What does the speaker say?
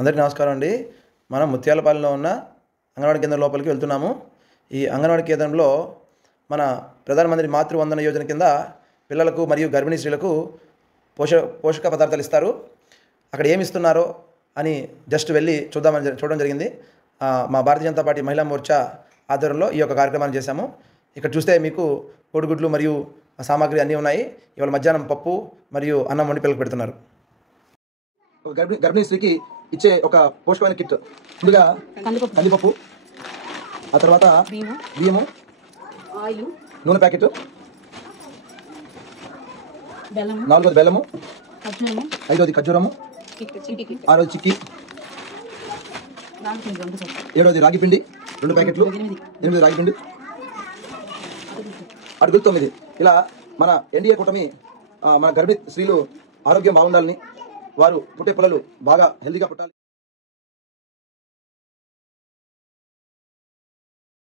అందరికీ నమస్కారం అండి. మనం ముత్యాలపాలెంలో ఉన్న అంగన్వాడీ కేంద్రం లోపలికి వెళ్తున్నాము. ఈ అంగన్వాడీ కేంద్రంలో మన ప్రధానమంత్రి మాతృవందన యోజన కింద పిల్లలకు మరియు గర్భిణీ స్త్రీలకు పోషక పదార్థాలు ఇస్తారు. అక్కడ ఏమి ఇస్తున్నారో అని జస్ట్ వెళ్ళి చూడడం జరిగింది. మా భారతీయ జనతా పార్టీ మహిళా మోర్చా ఆధ్వర్యంలో ఈ యొక్క కార్యక్రమాన్ని చేశాము. ఇక్కడ చూస్తే మీకు కోడిగుడ్లు మరియు సామాగ్రి అన్నీ ఉన్నాయి. ఇవాళ మధ్యాహ్నం పప్పు మరియు అన్నం వండి పిల్లలకు పెడుతున్నారు. గర్భిణీ స్త్రీకి ఇచ్చే ఒక పోషకమైన కిట్. ముందుగా కందిపప్పు, ఆ తర్వాత బియ్యము, నూనె ప్యాకెట్, 4 బెల్లము, 5 ఖర్జూరము, 6 చిక్కీ, 7 రాగి పిండి, 2 ప్యాకెట్లు, 8 రాగి పిండి, అడుగులు 9. ఇలా మన ఎన్డీఏ కూటమి మన గర్భిణీ స్త్రీలు ఆరోగ్యం బాగుండాలని, వారు పుట్టే పిల్లలు బాగా హెల్తీగా పుట్టాలి.